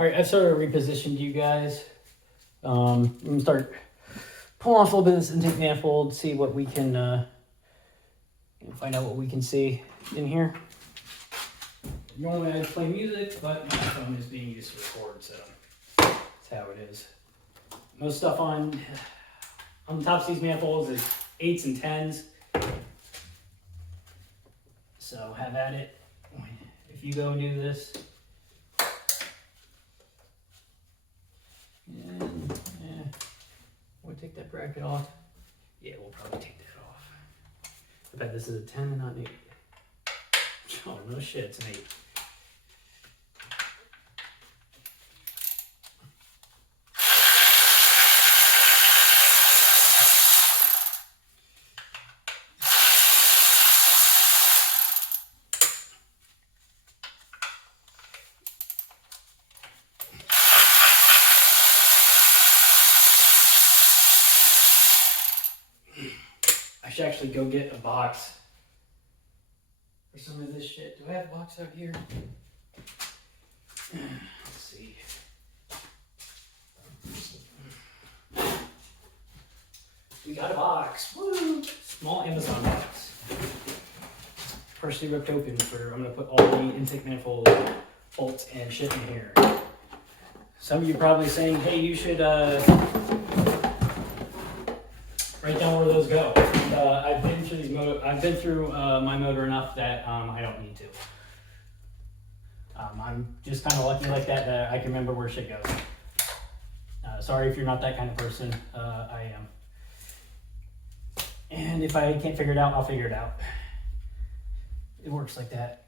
All right, I've sort of repositioned you guys. I'm gonna start pulling off a little bit of this intake manifold, see what we can find out what we can see in here. Normally I play music, but my phone is being used to record, so that's how it is. Most stuff on the top of these manifolds is 8s and 10s. So have at it. If you go and do this. And we'll take that bracket off. Yeah, we'll probably take that off. I bet this is a 10 and not an 8. Oh, no shit, it's an 8. I should actually go get a box for some of this shit. Do I have a box out here? Let's see. We got a box. Woo! Small Amazon box. Partially ripped open for, I'm going to put all the intake manifold bolts and shit in here. Some of you are probably saying, hey, you should write down where those go. I've been through these I've been through my motor enough that I don't need to. I'm just kind of lucky like that I can remember where shit goes. Sorry if you're not that kind of person. I am. And if I can't figure it out, I'll figure it out. It works like that,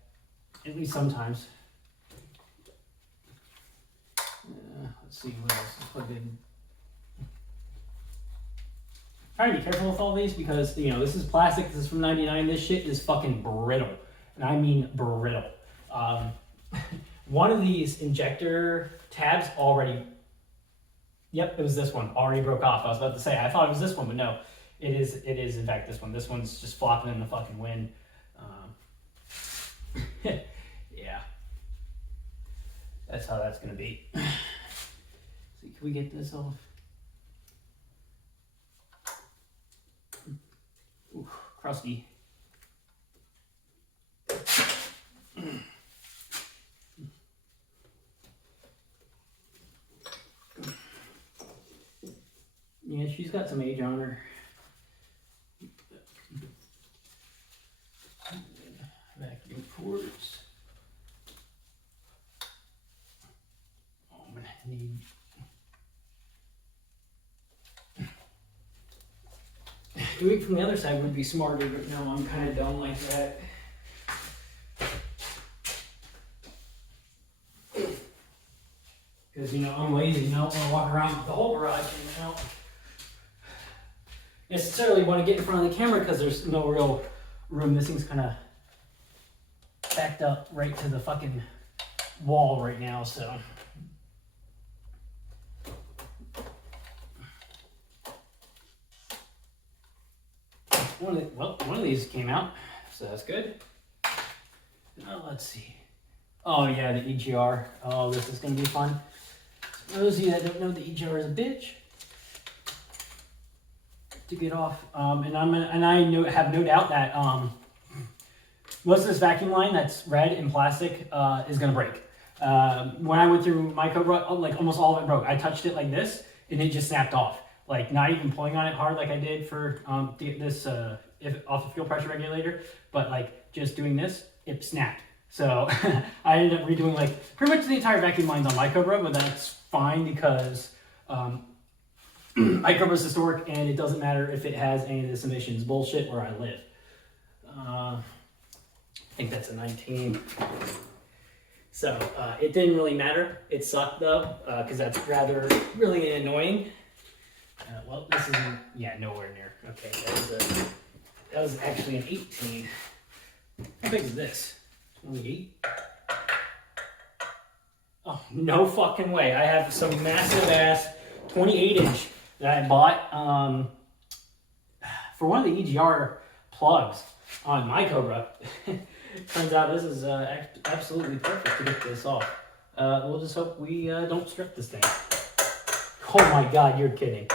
at least sometimes. Let's see what else is plugged in. Trying to be careful with all these because, you know, this is plastic, this is from 99, this shit is fucking brittle. And I mean brittle. One of these injector tabs already, yep, it was this one, already broke off. I was about to say, I thought it was this one, but no, it is in fact this one. This one's just flopping in the fucking wind. Yeah, that's how that's gonna be. See, can we get this off? Ooh, crusty. Yeah, she's got some age on her. Vacuum ports. Oh, I'm gonna need. Doing it from the other side would be smarter, but no, I'm kind of dumb like that. Because, you know, I'm lazy, and I don't want to walk around the whole garage, and I don't necessarily want to get in front of the camera because there's no real room. This thing's kind of backed up right to the fucking wall right now, so. One of these came out, so that's good. Let's see. Oh yeah, the EGR. Oh, this is gonna be fun. For those of you that don't know, the EGR is a bitch to get off. And I have no doubt that most of this vacuum line that's red and plastic is gonna break. When I went through my Cobra, like almost all of it broke. I touched it like this, and it just snapped off. Like not even pulling on it hard like I did for to get this off the fuel pressure regulator, but like just doing this, it snapped. So I ended up redoing like pretty much the entire vacuum lines on my Cobra, but that's fine because my Cobra is historic and it doesn't matter if it has any of this emissions bullshit where I live. I think that's a 19. So it didn't really matter. It sucked though, because that's rather really annoying. Well, this is nowhere near. Okay, that was actually an 18. How big is this? 28? Oh, no fucking way. I have some massive ass 28 inch that I bought for one of the EGR plugs on my Cobra. Turns out this is absolutely perfect to get this off. We'll just hope we don't strip this thing. Oh my God, you're kidding.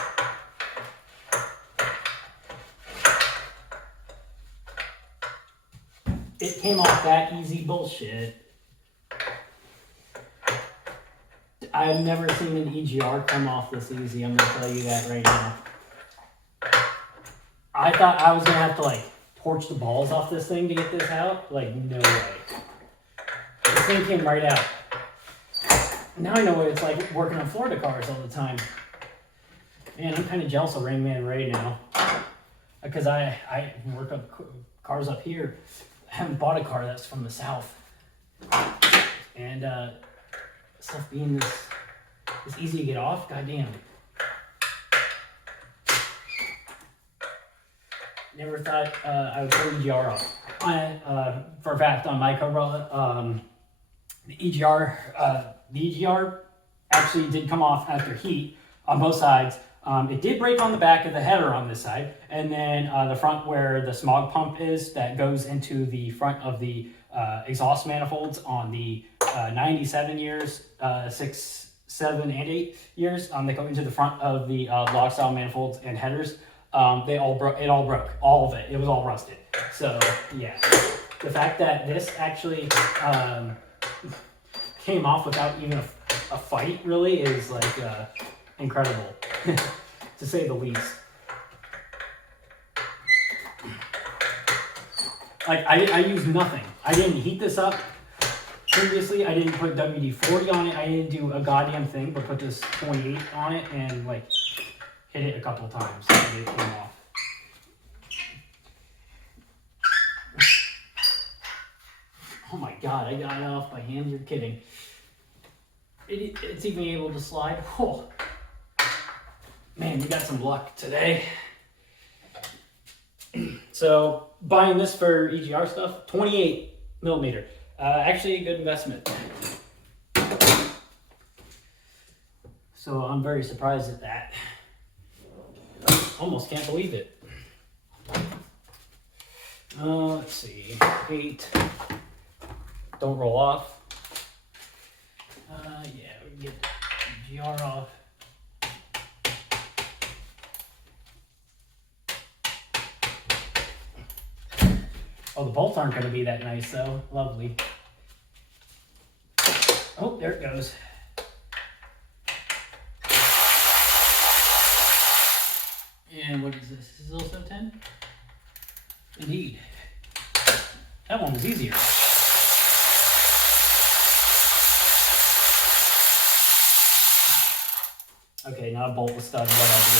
It came off that easy, bullshit. I've never seen an EGR come off this easy, I'm gonna tell you that right now. I thought I was gonna have to like torch the balls off this thing to get this out. Like, no way. This thing came right out. Now I know what it's like working on Florida cars all the time. Man, I'm kind of jealous of Rain Man Ray now. Because I work on cars up here. I haven't bought a car that's from the South. And stuff being this easy to get off, goddamn. Never thought I would pull EGR off. For a fact, on my Cobra, the EGR actually did come off after heat on both sides. It did break on the back of the header on this side, and then the front where the smog pump is that goes into the front of the exhaust manifolds on the 97 years, 6, 7, and 8 years. They go into the front of the log style manifolds and headers. They all broke. It all broke. All of it. It was all rusted. So yeah, the fact that this actually came off without even a fight really is like incredible, to say the least. Like I used nothing. I didn't heat this up previously. I didn't put WD-40 on it. I didn't do a goddamn thing but put this 28 on it and like hit it a couple of times and it came off. Oh my God, I got it off by hand. You're kidding. It's even able to slide. Oh. Man, you got some luck today. So buying this for EGR stuff, 28 millimeter. Actually a good investment. So I'm very surprised at that. Almost can't believe it. Let's see, 8. Don't roll off. Yeah, we can get the GR off. Oh, the bolts aren't going to be that nice though. Lovely. Oh, there it goes. And what is this? Is this also 10? Indeed. That one was easier. Okay, now bolt the stud, whatever.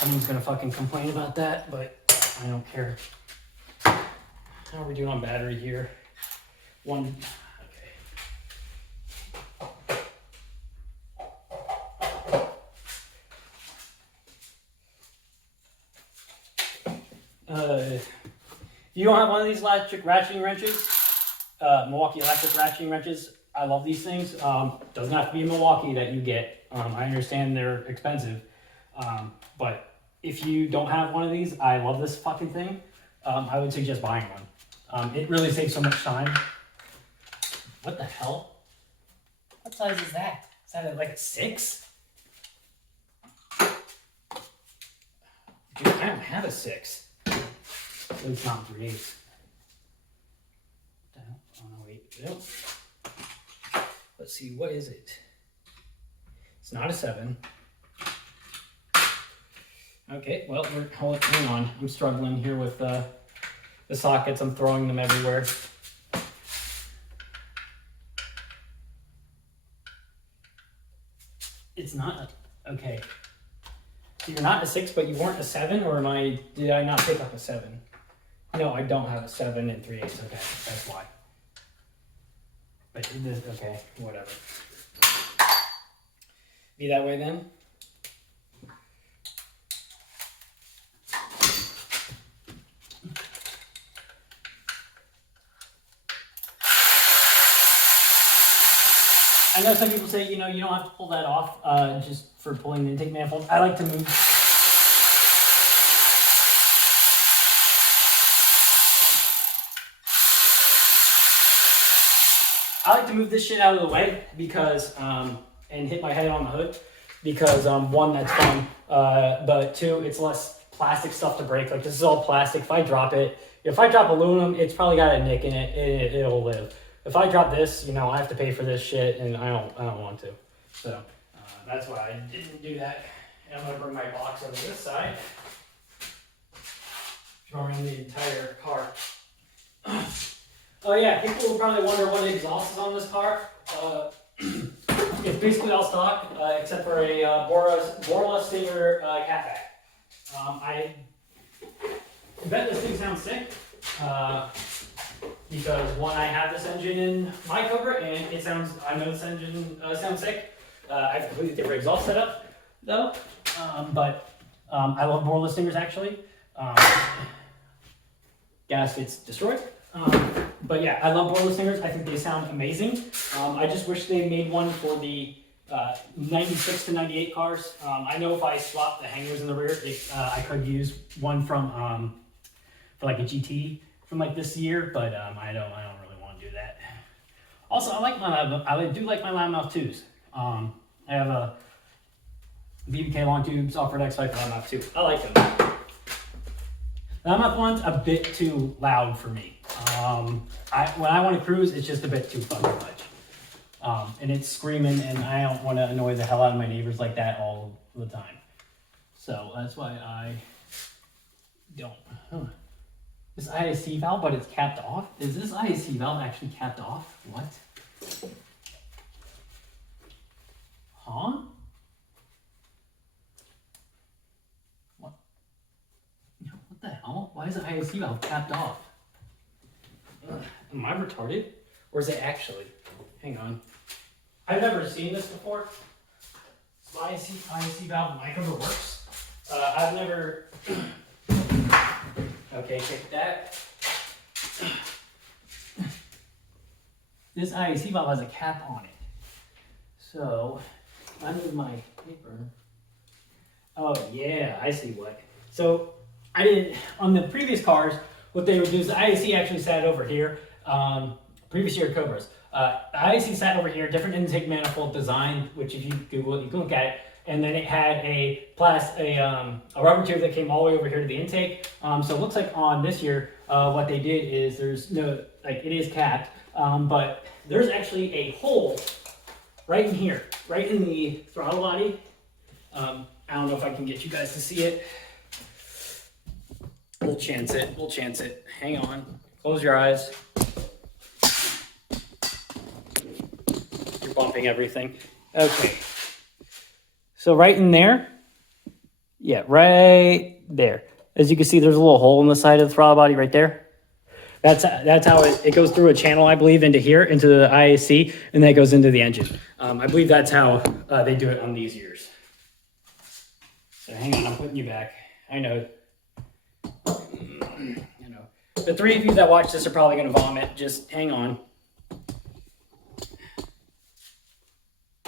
Someone's gonna fucking complain about that, but I don't care. How are we doing on battery here? 1. If you don't have one of these electric ratcheting wrenches, Milwaukee electric ratcheting wrenches, I love these things. Doesn't have to be Milwaukee that you get. I understand they're expensive, but if you don't have one of these, I love this fucking thing. I would suggest buying one. It really saves so much time. What the hell? What size is that? Is that like a 6? Dude, I don't have a 6. At least not 3/8. What the hell? Oh no, wait. Nope. Let's see, what is it? It's not a 7. Okay, well, hang on. I'm struggling here with the sockets. I'm throwing them everywhere. It's not okay. So you're not a 6, but you weren't a 7, or did I not pick up a 7? No, I don't have a 7 and 3/8. Okay, that's why. But this, okay, whatever. Be that way then. I know some people say, you don't have to pull that off just for pulling the intake manifold. I like to move. I like to move this shit out of the way because, and hit my head on the hood because, one, that's fun, but two, it's less plastic stuff to break. Like, this is all plastic. If I drop aluminum, it's probably got a nick in it. It'll live. If I drop this, I have to pay for this shit, and I don't want to. So, that's why I didn't do that. And I'm gonna bring my box over this side. Drawing the entire car. Oh yeah, people will probably wonder what exhaust is on this car. It's basically all stock, except for a Borla Stinger catback. I bet this thing sounds sick, because one, I have this engine in my Cobra, and I know this engine sounds sick. I have a completely different exhaust setup, though, but I love Borla Stingers, actually. Gaskets destroyed. But yeah, I love Borla Stingers. I think they sound amazing. I just wish they made one for the 96 to 98 cars. I know if I swap the hangers in the rear, I could use one from for like a GT from like this year, but I don't really want to do that. Also, I do like my loudmouth 2s. I have a BBK long tube software X5 loudmouth 2. I like them. Loudmouth 1's a bit too loud for me. When I want to cruise, it's just a bit too fucking much. And it's screaming, and I don't want to annoy the hell out of my neighbors like that all the time. So that's why I don't. This IAC valve, but it's capped off? Is this IAC valve actually capped off? What? Huh? What? What the hell? Why is the IAC valve capped off? Am I retarded? Or is it actually? Hang on. I've never seen this before. IAC valve in my Cobra works. I've never... Okay, take that. This IAC valve has a cap on it. So, I move my paper. Oh yeah, I see what. So, on the previous cars, what they would do is the IAC actually sat over here. Previous year Cobras. The IAC sat over here, different intake manifold design, which if you Google it, you can look at it. And then it had a rubber tube that came all the way over here to the intake. So it looks like on this year, what they did is it is capped, but there's actually a hole right in here, right in the throttle body. I don't know if I can get you guys to see it. We'll chance it. Hang on. Close your eyes. You're bumping everything. Okay. So right in there, yeah, right there. As you can see, there's a little hole in the side of the throttle body right there. That's how it goes through a channel, I believe, into here, into the IAC, and that goes into the engine. I believe that's how they do it on these years. So hang on, I'm putting you back. I know. The three of you that watch this are probably going to vomit. Just hang on.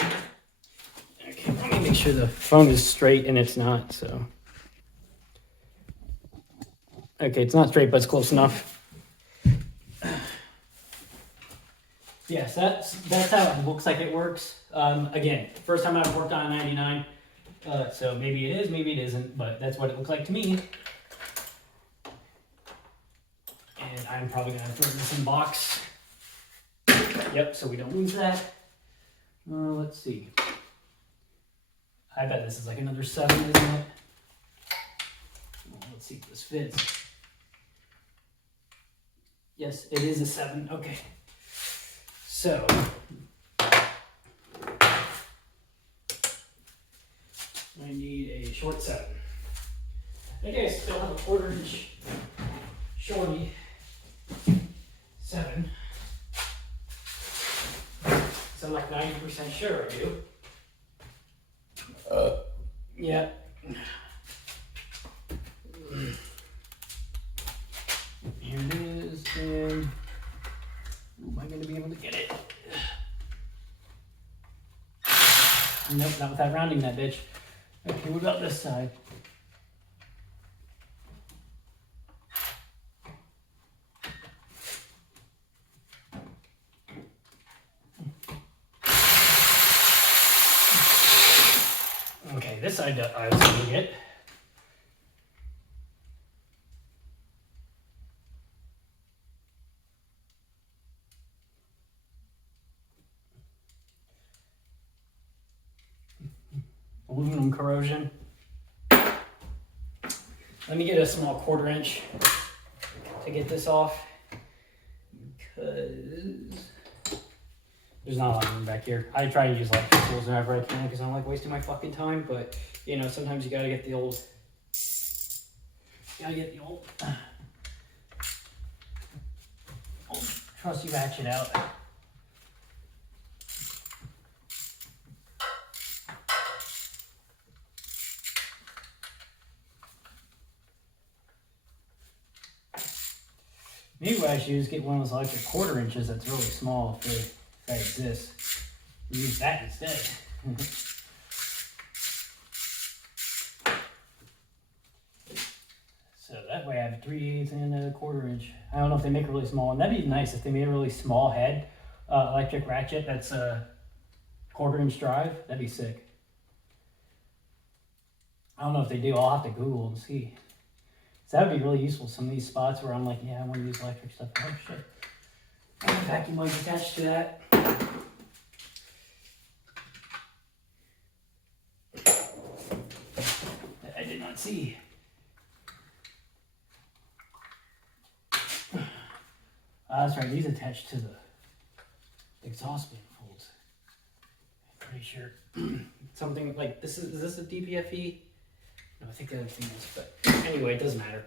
Okay, let me make sure the phone is straight, and it's not, so. Okay, it's not straight, but it's close enough. Yes, that's how it looks like it works. Again, first time I've worked on a 99, so maybe it is, maybe it isn't, but that's what it looks like to me. And I'm probably gonna throw this in box. Yep, so we don't lose that. Let's see. I bet this is like another 7, isn't it? Well, let's see if this fits. Yes, it is a 7. Okay. So, I need a short 7. Okay, I still have a 1/4 inch shorty 7. So I'm like 90% sure I do. Yeah. Here it is, and am I going to be able to get it? Nope, not without rounding that bitch. Okay, what about this side? This I was going to get. Aluminum corrosion. Let me get a small 1/4 inch to get this off, because there's not a lot of room back here. I try to use like tools whenever I can because I don't like wasting my fucking time, but you know, sometimes you gotta get the old, trusty ratchet out. Maybe what I should do is get one of those electric 1/4 inches that's really small if that exists. Use that instead. So that way I have 3/8 and a 1/4 inch. I don't know if they make a really small one. That'd be nice if they made a really small head electric ratchet that's a 1/4 inch drive. That'd be sick. I don't know if they do. I'll have to Google and see. So that would be really useful. Some of these spots where I'm like, yeah, I want to use electric stuff. Oh shit. I have a vacuum light attached to that. That I did not see. That's right, these attached to the exhaust manifolds. I'm pretty sure. Something like this is this a DPFE? No, I think the other thing is, but anyway, it doesn't matter.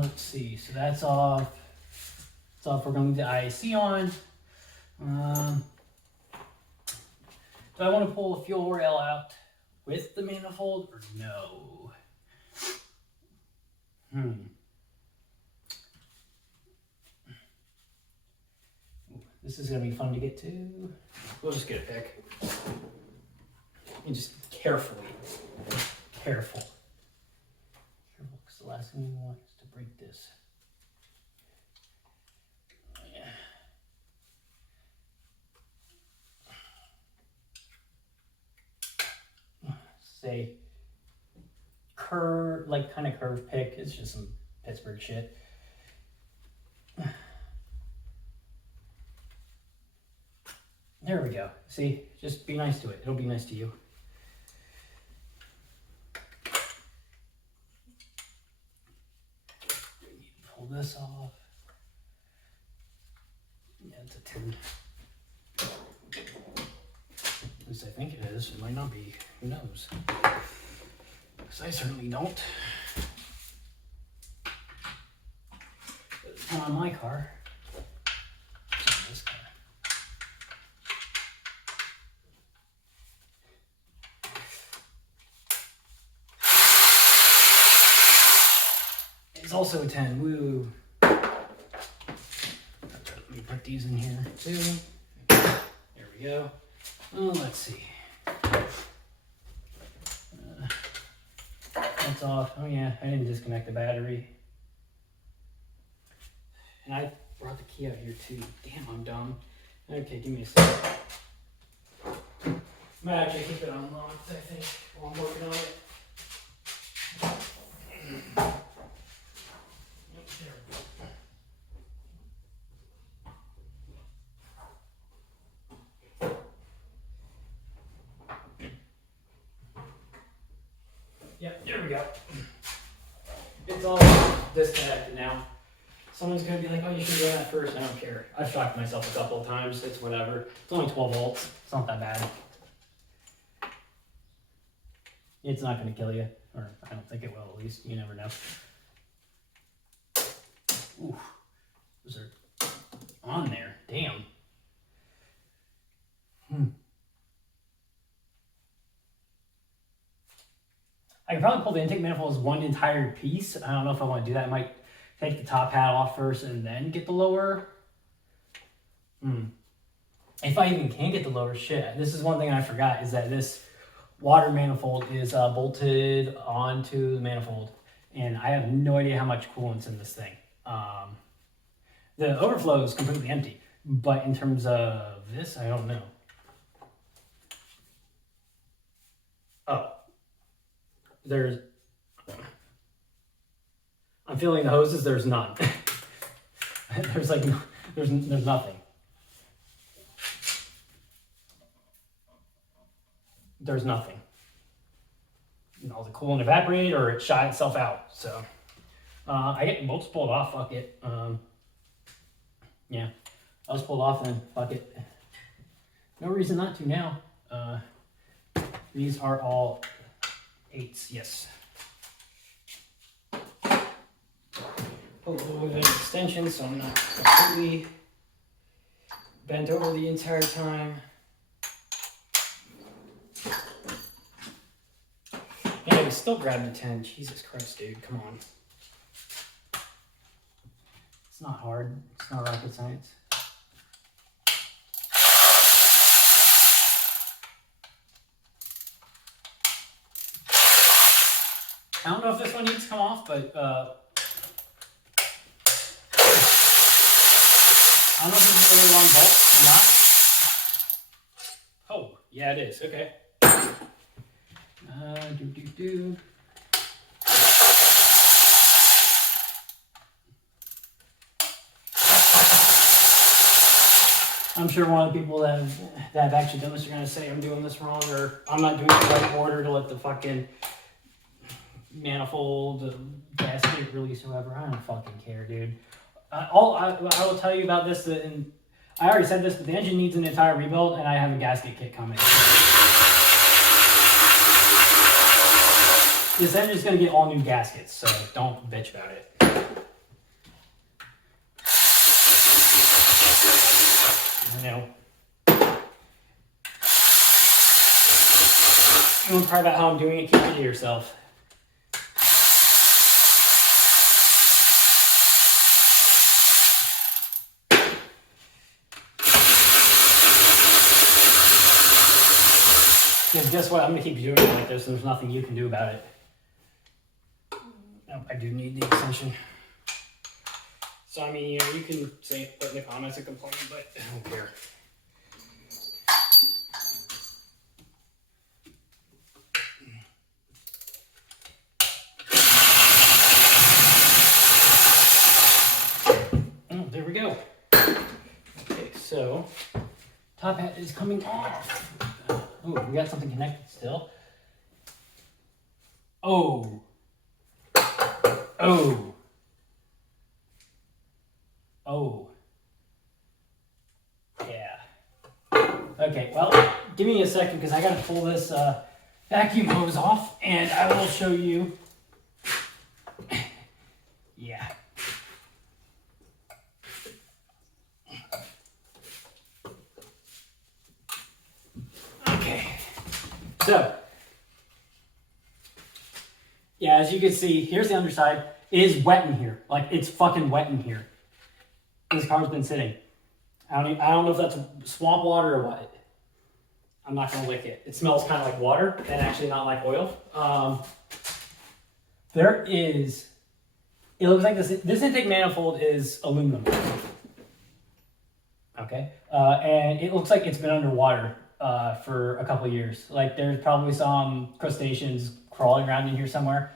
Let's see. So that's off. That's off. We're going to leave the IAC on. Do I want to pull the fuel rail out with the manifold or no? This is going to be fun to get to. We'll just get a pick. And just careful. Because the last thing we want is to break this. Yeah. Say curve, like kind of curve pick. It's just some Pittsburgh shit. There we go. See, just be nice to it. It'll be nice to you. Pull this off. Yeah, it's a 10. At least I think it is. It might not be. Who knows? Because I certainly don't. But it's not on my car. It's on this car. It's also a 10. Woo. Let me put these in here too. There we go. Oh, let's see. That's off. Oh yeah, I didn't disconnect the battery. And I brought the key out here too. Damn, I'm dumb. Okay, give me a second. I'm gonna actually keep it unlocked, I think, while I'm working on it. Yep, there we go. It's all disconnected now. Someone's gonna be like, oh, you should have done that first. I don't care. I've shocked myself a couple of times. It's whatever. It's only 12 volts. It's not that bad. It's not gonna kill you. Or I don't think it will, at least. You never know. Ooh. Those are on there. Damn. I could probably pull the intake manifold as one entire piece. I don't know if I want to do that. I might take the top hat off first and then get the lower. If I even can get the lower, shit. This is one thing I forgot, is that this water manifold is bolted onto the manifold. And I have no idea how much coolant's in this thing. The overflow is completely empty. But in terms of this, I don't know. Oh. I'm feeling the hoses, there's none. There's like, there's nothing. There's nothing. You know, the coolant evaporated or it shot itself out. So I get bolts pulled off, fuck it. Yeah, I was pulled off and fuck it. No reason not to now. These are all 8s, yes. Pull a little bit of extension so I'm not completely bent over the entire time. Yeah, we still grabbed the 10. Jesus Christ, dude, come on. It's not hard. It's not rocket science. I don't know if this one needs to come off, but I don't know if this is a really long bolt or not. Oh, yeah, it is. Okay. I'm sure one of the people that have actually done this are going to say I'm doing this wrong or I'm not doing it in the right order to let the fucking manifold, the gasket release, whoever. I don't fucking care, dude. I will tell you about this, and I already said this, but the engine needs an entire rebuild, and I have a gasket kit coming. This engine's going to get all new gaskets, so don't bitch about it. I know. You want to cry about how I'm doing it, keep it to yourself. Because guess what? I'm going to keep doing it like this, and there's nothing you can do about it. Nope, I do need the extension. So, I mean, you know, you can say, put in the comments a complaint, but I don't care. Oh, there we go. Okay, so, top hat is coming off. Oh, we got something connected still. Oh. Oh. Oh. Yeah. Okay, well, give me a second because I got to pull this vacuum hose off and I will show you. Yeah. Okay. So, yeah, as you can see, here's the underside. It is wet in here. Like, it's fucking wet in here. This car's been sitting. I don't know if that's swamp water or what. I'm not going to lick it. It smells kind of like water and actually not like oil. There is, it looks like this intake manifold is aluminum. Okay. And it looks like it's been underwater for a couple of years. Like there's probably some crustaceans crawling around in here somewhere.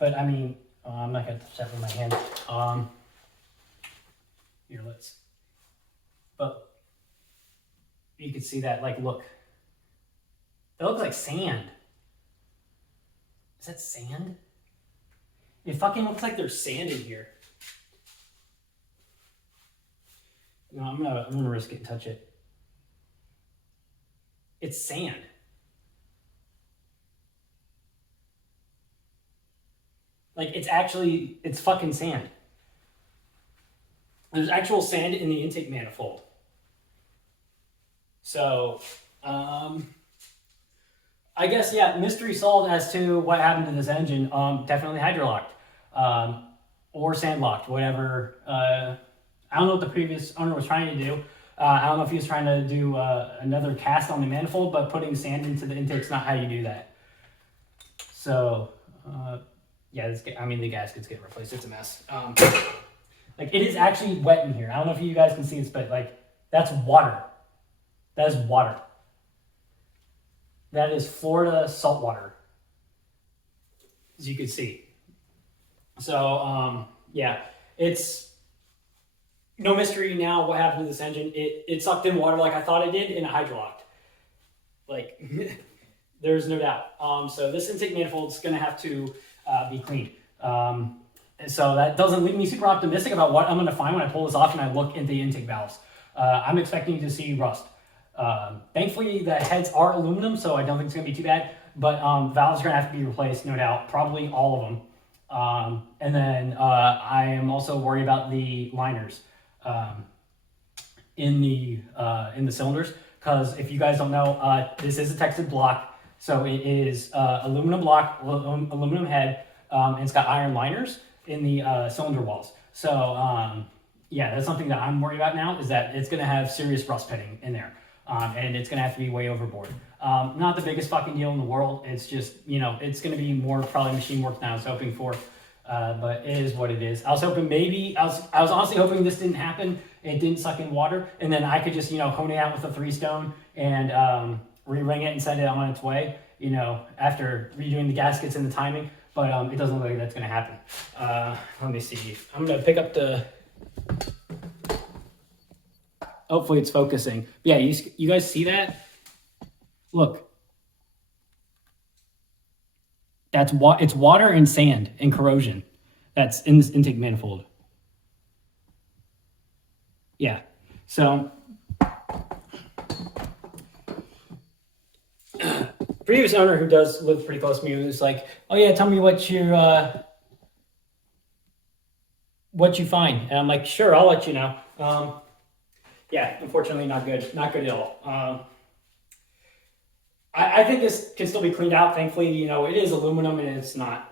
But I mean, I'm not going to touch that with my hand. Here, but you can see that, like, look. That looks like sand. Is that sand? It fucking looks like there's sand in here. No, I'm gonna risk it and touch it. It's sand. Like, it's fucking sand. There's actual sand in the intake manifold. So, I guess, yeah, mystery solved as to what happened to this engine. Definitely hydrolocked, or sandlocked, whatever. I don't know what the previous owner was trying to do. I don't know if he was trying to do another cast on the manifold, but putting sand into the intake's not how you do that. So, yeah, the gaskets get replaced. It's a mess. Like, it is actually wet in here. I don't know if you guys can see this, but, like, that's water. That is water. That is Florida salt water. as you can see. So yeah, it's no mystery now what happened to this engine. It sucked in water like I thought it did, and it hydrolocked. Like, there's no doubt. So this intake manifold is going to have to be cleaned. So that doesn't leave me super optimistic about what I'm going to find when I pull this off and I look into the intake valves. I'm expecting to see rust. Thankfully, the heads are aluminum, so I don't think it's going to be too bad. But valves are going to have to be replaced, no doubt. Probably all of them. And then I am also worried about the liners in the cylinders. Because if you guys don't know, this is a textured block. So it is aluminum block, aluminum head, and it's got iron liners in the cylinder walls. So yeah, that's something that I'm worried about now, is that it's going to have serious rust pitting in there. And it's going to have to be way overboard. Not the biggest fucking deal in the world. It's just, you know, it's going to be more probably machine work than I was hoping for. But it is what it is. I was hoping maybe, I was honestly hoping this didn't happen. It didn't suck in water. And then I could just, you know, hone it out with a 3-stone and re-ring it and send it on its way, you know, after redoing the gaskets and the timing. But it doesn't look like that's going to happen. Let me see. I'm going to pick up the... Hopefully it's focusing. Yeah, you guys see that? Look. It's water and sand and corrosion that's in this intake manifold. Yeah. So previous owner, who does live pretty close to me, was like, "Oh yeah, tell me what you find." And I'm like, "Sure, I'll let you know." Yeah, unfortunately, not good at all. I think this can still be cleaned out. Thankfully, you know, it is aluminum and it's not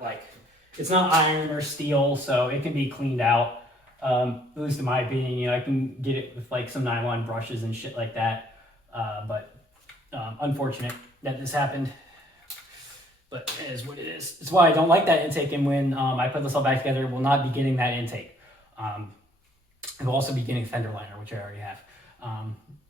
iron or steel, so it can be cleaned out. At least in my opinion, you know, I can get it with like some nylon brushes and shit like that. But unfortunate that this happened. But it is what it is. It's why I don't like that intake, and when I put this all back together, we'll not be getting that intake. We'll also be getting fender liner, which I already have.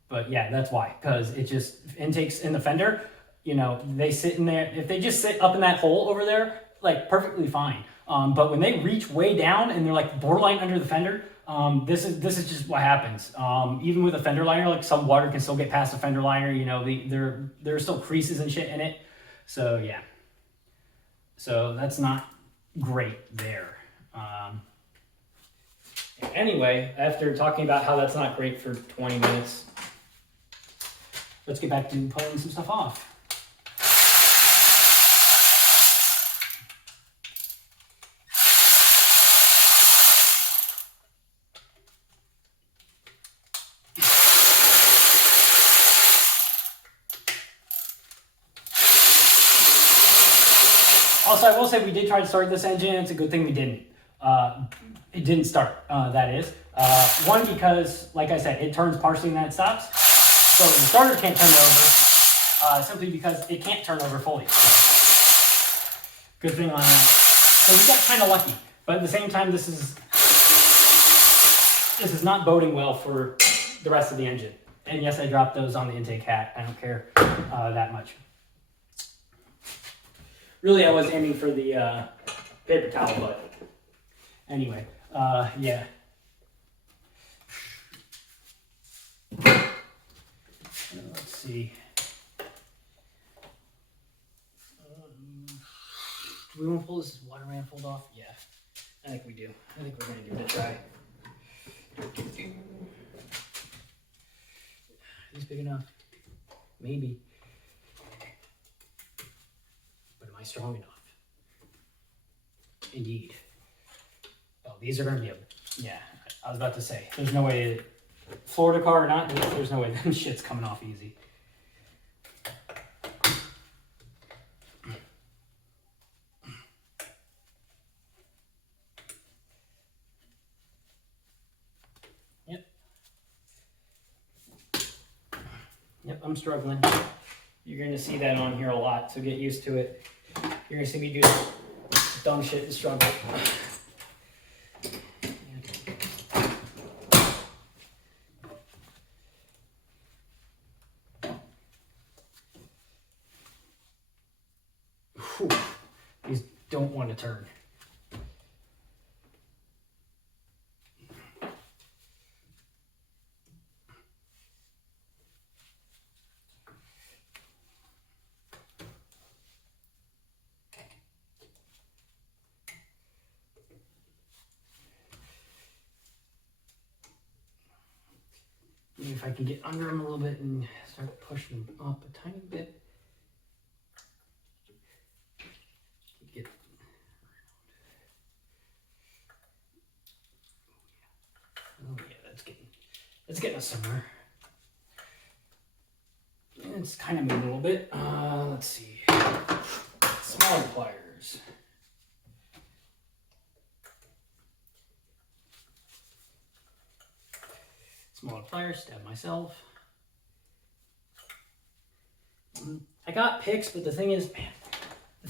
But yeah, that's why, because it just intakes in the fender, you know, they sit in there. If they just sit up in that hole over there, like perfectly fine. But when they reach way down and they're like borderline under the fender, this is just what happens. Even with a fender liner, like some water can still get past the fender liner. You know, there are still creases and shit in it. So yeah, so that's not great there. Anyway, after talking about how that's not great for 20 minutes, let's get back to pulling some stuff off. Also, I will say we did try to start this engine. It's a good thing we didn't. It didn't start, that is. One, because, like I said, it turns partially and then it stops. So the starter can't turn over, simply because it can't turn over fully. Good thing on that. So we got kind of lucky. But at the same time, this is not boding well for the rest of the engine. And yes, I dropped those on the intake hat. I don't care that much. Really, I was aiming for the paper towel, but anyway, yeah. Let's see. Do we want to pull this water manifold off? Yeah, I think we do. I think we're going to give it a try. Is this big enough? Maybe. But am I strong enough? Indeed. Oh, these are going to be yeah, I was about to say, there's no way, Florida car or not, there's no way them shit's coming off easy. Yep, I'm struggling. You're going to see that on here a lot, so get used to it. You're going to see me do dumb shit and struggle. Whew. These don't want one to turn. Maybe if I can get under him a little bit and start pushing him up a tiny bit. Get oh yeah, that's getting us somewhere. And it's kind of moving a little bit. Let's see. Smaller pliers. Smaller pliers, stab myself. I got picks, but the thing is,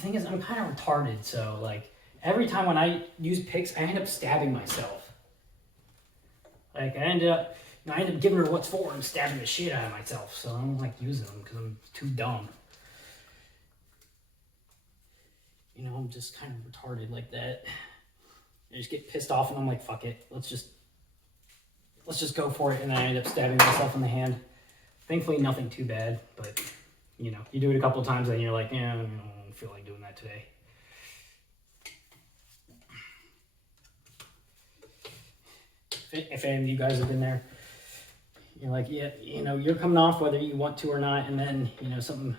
I'm kind of retarded. So like every time when I use picks, I end up stabbing myself. Like I end up giving her what's for and stabbing the shit out of myself. So I don't like using them because I'm too dumb. You know, I'm just kind of retarded like that. I just get pissed off and I'm like, fuck it, let's just go for it, and I end up stabbing myself in the hand. Thankfully, nothing too bad, but you know, you do it a couple of times and you're like, yeah, I don't feel like doing that today. If any of you guys have been there, you're like, yeah, you know, you're coming off whether you want to or not, and then, you know, something,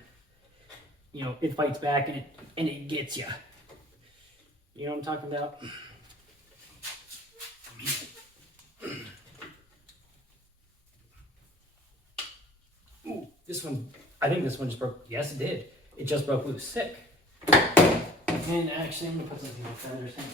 you know, it fights back and it gets you. You know what I'm talking about? Ooh, this one, I think this one just broke. Yes, it did. It just broke loose. Sick. And actually, I'm going to put something on feathers.